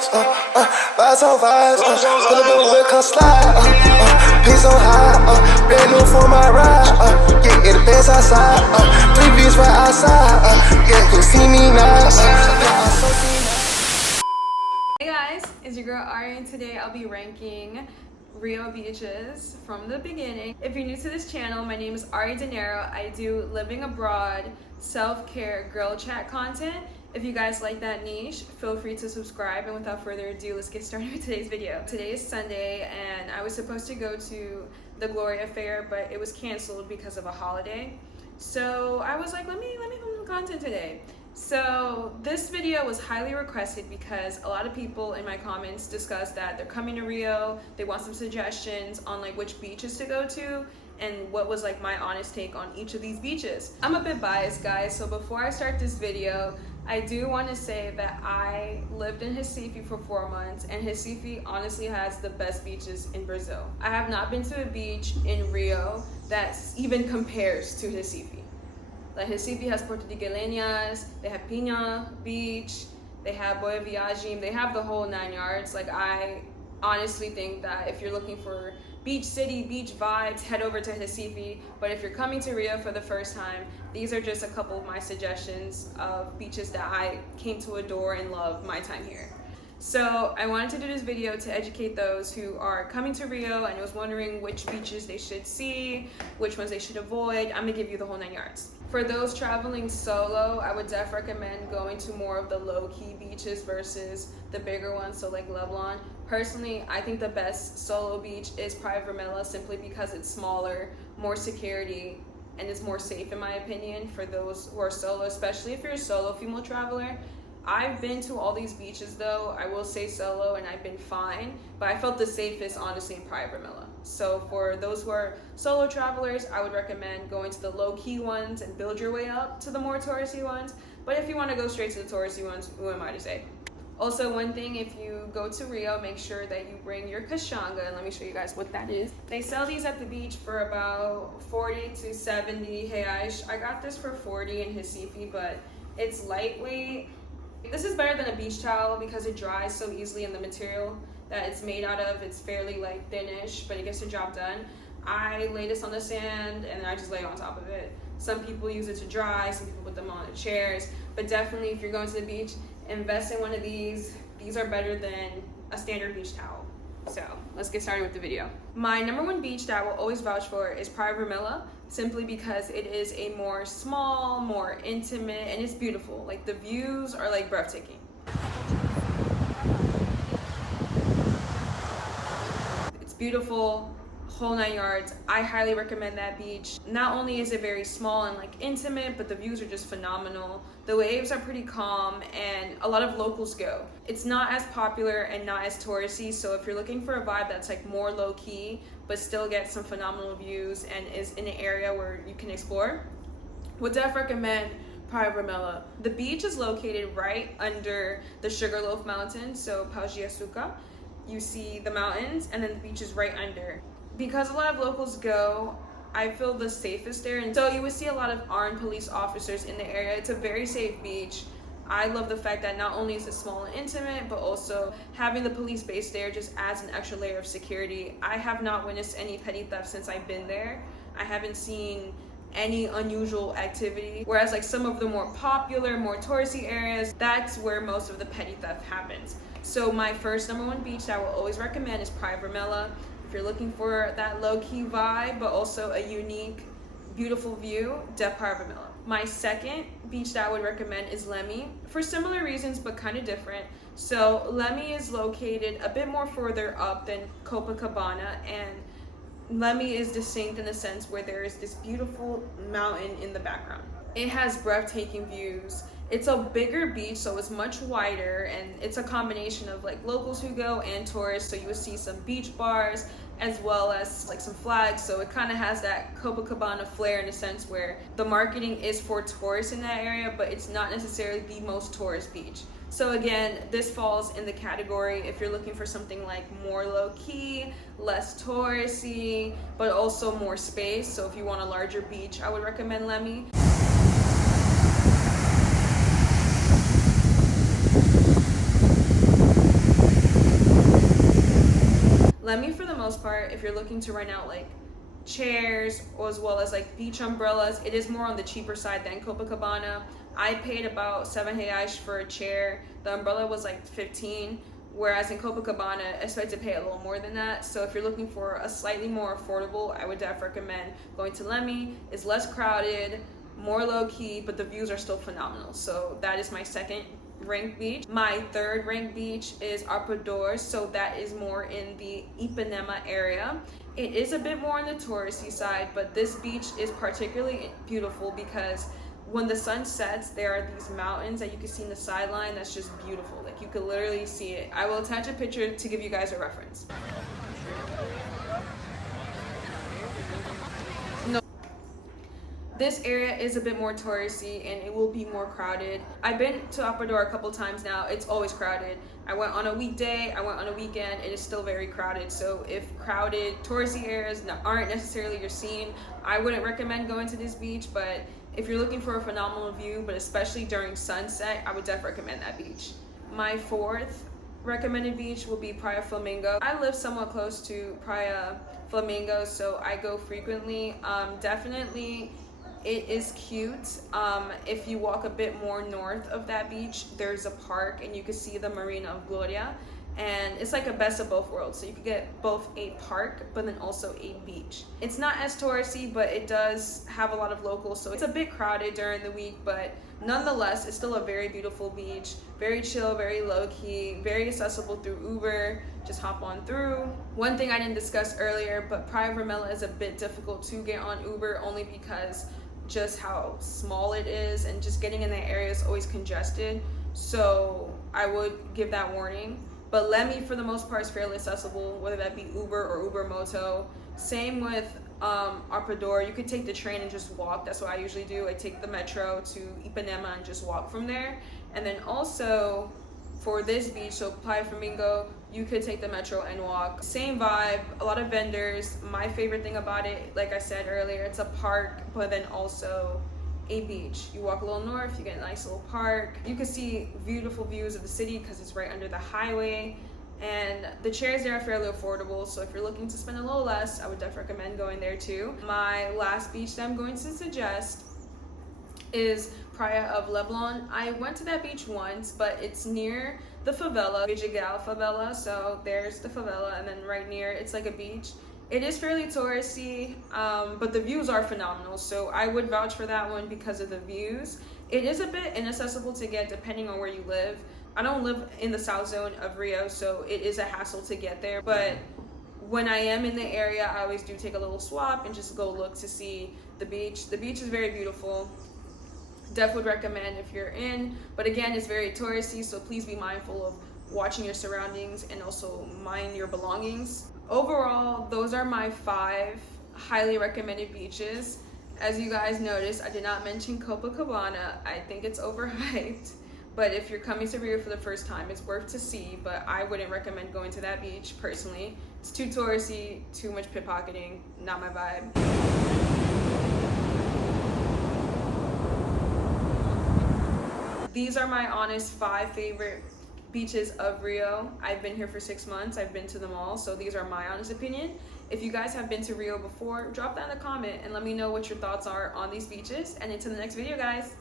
vibes, vibes on vibes, pull up in the whip, come slide, peace on high, brand new for my ride, yeah, the best outside, 3 V's right outside, yeah, you see me now, Hey guys, it's your girl Ari, and today I'll be ranking Rio beaches from the beginning. If you're new to this channel, my name is Arithenatural. I do living abroad, self-care, girl chat content. If you guys like that niche, feel free to subscribe, and without further ado, let's get started with today's video. Today is Sunday, and I was supposed to go to the Gloria Fair, but it was canceled because of a holiday. So I was like, let me film some content today. So this video was highly requested because a lot of people in my comments discussed that they're coming to Rio, they want some suggestions on like which beaches to go to and what was like my honest take on each of these beaches. I'm a bit biased, guys, so before I start this video, I do want to say that I lived in Recife for 4 months, and Recife honestly has the best beaches in Brazil. I have not been to a beach in Rio that even compares to Recife. Like Recife has Porto de Galinhas, they have Pinha Beach, they have Boa Viagem, they have the whole 9 yards. Like, I honestly think that if you're looking for beach city, beach vibes, head over to Recife. But if you're coming to Rio for the first time, these are just a couple of my suggestions of beaches that I came to adore and love my time here. So I wanted to do this video to educate those who are coming to Rio and was wondering which beaches they should see, which ones they should avoid. I'm gonna give you the whole 9 yards. For those traveling solo, I would definitely recommend going to more of the low-key beaches versus the bigger ones, so like Leblon. Personally, I think the best solo beach is Praia Vermelha, simply because it's smaller, more security, and it's more safe in my opinion for those who are solo, especially if you're a solo female traveler. I've been to all these beaches though, I will say solo, and I've been fine, but I felt the safest honestly in Praia Vermelha. So for those who are solo travelers, I would recommend going to the low-key ones and build your way up to the more touristy ones. But if you want to go straight to the touristy ones, who am I to say? Also, one thing, if you go to Rio, make sure that you bring your kashanga, and let me show you guys what that is. They sell these at the beach for about 40 to 70 reais. I got this for 40 in Recife, but it's lightweight. This is better than a beach towel because it dries so easily, and the material that it's made out of, it's fairly like thinnish, but it gets the job done. I lay this on the sand and I just lay on top of it. Some people use it to dry, some people put them on the chairs, but definitely if you're going to the beach, invest in one of these. These are better than a standard beach towel. So let's get started with the video. My number one beach that I will always vouch for is Praia Vermelha, simply because it is a more small, more intimate, and it's beautiful. Like, the views are like breathtaking. It's beautiful, whole 9 yards. I highly recommend that beach. Not only is it very small and like intimate, but the views are just phenomenal. The waves are pretty calm, and a lot of locals go. It's not as popular and not as touristy, so if you're looking for a vibe that's like more low-key but still gets some phenomenal views and is in an area where you can explore, would definitely recommend Praia Vermelha. The beach is located right under the Sugarloaf Mountain, so Pau de Açúcar. You see the mountains, and then the beach is right under. Because a lot of locals go, I feel the safest there, and so you would see a lot of armed police officers in the area. It's a very safe beach. I love the fact that not only is it small and intimate, but also having the police base there just adds an extra layer of security. I have not witnessed any petty theft since I've been there. I haven't seen any unusual activity, whereas like some of the more popular, more touristy areas, that's where most of the petty theft happens. So my first number one beach that I will always recommend is Praia Vermelha. If you're looking for that low-key vibe, but also a unique, beautiful view, Praia Vermelha. My second beach that I would recommend is Leme, for similar reasons, but kind of different. So Leme is located a bit more further up than Copacabana, and Leme is distinct in the sense where there is this beautiful mountain in the background. It has breathtaking views. It's a bigger beach, so it's much wider, and it's a combination of like locals who go and tourists. So you will see some beach bars as well as like some flags. So it kind of has that Copacabana flair in a sense where the marketing is for tourists in that area, but it's not necessarily the most tourist beach. So again, this falls in the category if you're looking for something like more low-key, less touristy, but also more space. So if you want a larger beach, I would recommend Leme. Lemme, for the most part, if you're looking to rent out like chairs as well as like beach umbrellas, it is more on the cheaper side than Copacabana. I paid about 7 reais for a chair. The umbrella was like 15, whereas in Copacabana I expect to pay a little more than that. So if you're looking for a slightly more affordable, I would definitely recommend going to Lemme. It's less crowded, more low-key, but the views are still phenomenal. So that is my second ranked beach. My third ranked beach is Arpoador, so that is more in the Ipanema area. It is a bit more on the touristy side, but this beach is particularly beautiful because when the sun sets, there are these mountains that you can see in the sideline that's just beautiful. Like, you could literally see it. I will attach a picture to give you guys a reference. This area is a bit more touristy and it will be more crowded. I've been to Arpoador a couple times now. It's always crowded. I went on a weekday, I went on a weekend. It is still very crowded. So if crowded touristy areas aren't necessarily your scene, I wouldn't recommend going to this beach. But if you're looking for a phenomenal view, but especially during sunset, I would definitely recommend that beach. My fourth recommended beach will be Praia Flamingo. I live somewhat close to Praia Flamingo, so I go frequently. Definitely it is cute. If you walk a bit more north of that beach, there's a park and you can see the Marina of Gloria, and it's like a best of both worlds. So you could get both a park but then also a beach. It's not as touristy, but it does have a lot of locals, so it's a bit crowded during the week, but nonetheless it's still a very beautiful beach. Very chill, very low-key, very accessible through Uber. Just hop on through. One thing I didn't discuss earlier, but Praia Vermelha is a bit difficult to get on Uber, only because just how small it is, and just getting in that area is always congested. So I would give that warning. But Lemme, for the most part, is fairly accessible, whether that be Uber or Uber Moto. Same with Arpoador. You could take the train and just walk. That's what I usually do. I take the metro to Ipanema and just walk from there. And then also for this beach, so Praia Flamingo, you could take the metro and walk. Same vibe, a lot of vendors. My favorite thing about it, like I said earlier, it's a park, but then also a beach. You walk a little north, you get a nice little park. You can see beautiful views of the city because it's right under the highway. And the chairs there are fairly affordable, so if you're looking to spend a little less, I would definitely recommend going there too. My last beach that I'm going to suggest is Praia of Leblon. I went to that beach once, but it's near the favela, Vidigal favela. So there's the favela, and then right near it's like a beach. It is fairly touristy, but the views are phenomenal. So I would vouch for that one because of the views. It is a bit inaccessible to get depending on where you live. I don't live in the south zone of Rio, so it is a hassle to get there. But when I am in the area, I always do take a little swap and just go look to see the beach. The beach is very beautiful. Definitely would recommend if you're in, but again, it's very touristy, so please be mindful of watching your surroundings and also mind your belongings. Overall, those are my 5 highly recommended beaches. As you guys noticed, I did not mention Copacabana. I think it's overhyped, but if you're coming to Rio for the first time, it's worth to see, but I wouldn't recommend going to that beach personally. It's too touristy, too much pickpocketing, not my vibe. These are my honest 5 favorite beaches of Rio. I've been here for 6 months. I've been to them all, so these are my honest opinion. If you guys have been to Rio before, drop that in the comment and let me know what your thoughts are on these beaches. And until the next video, guys.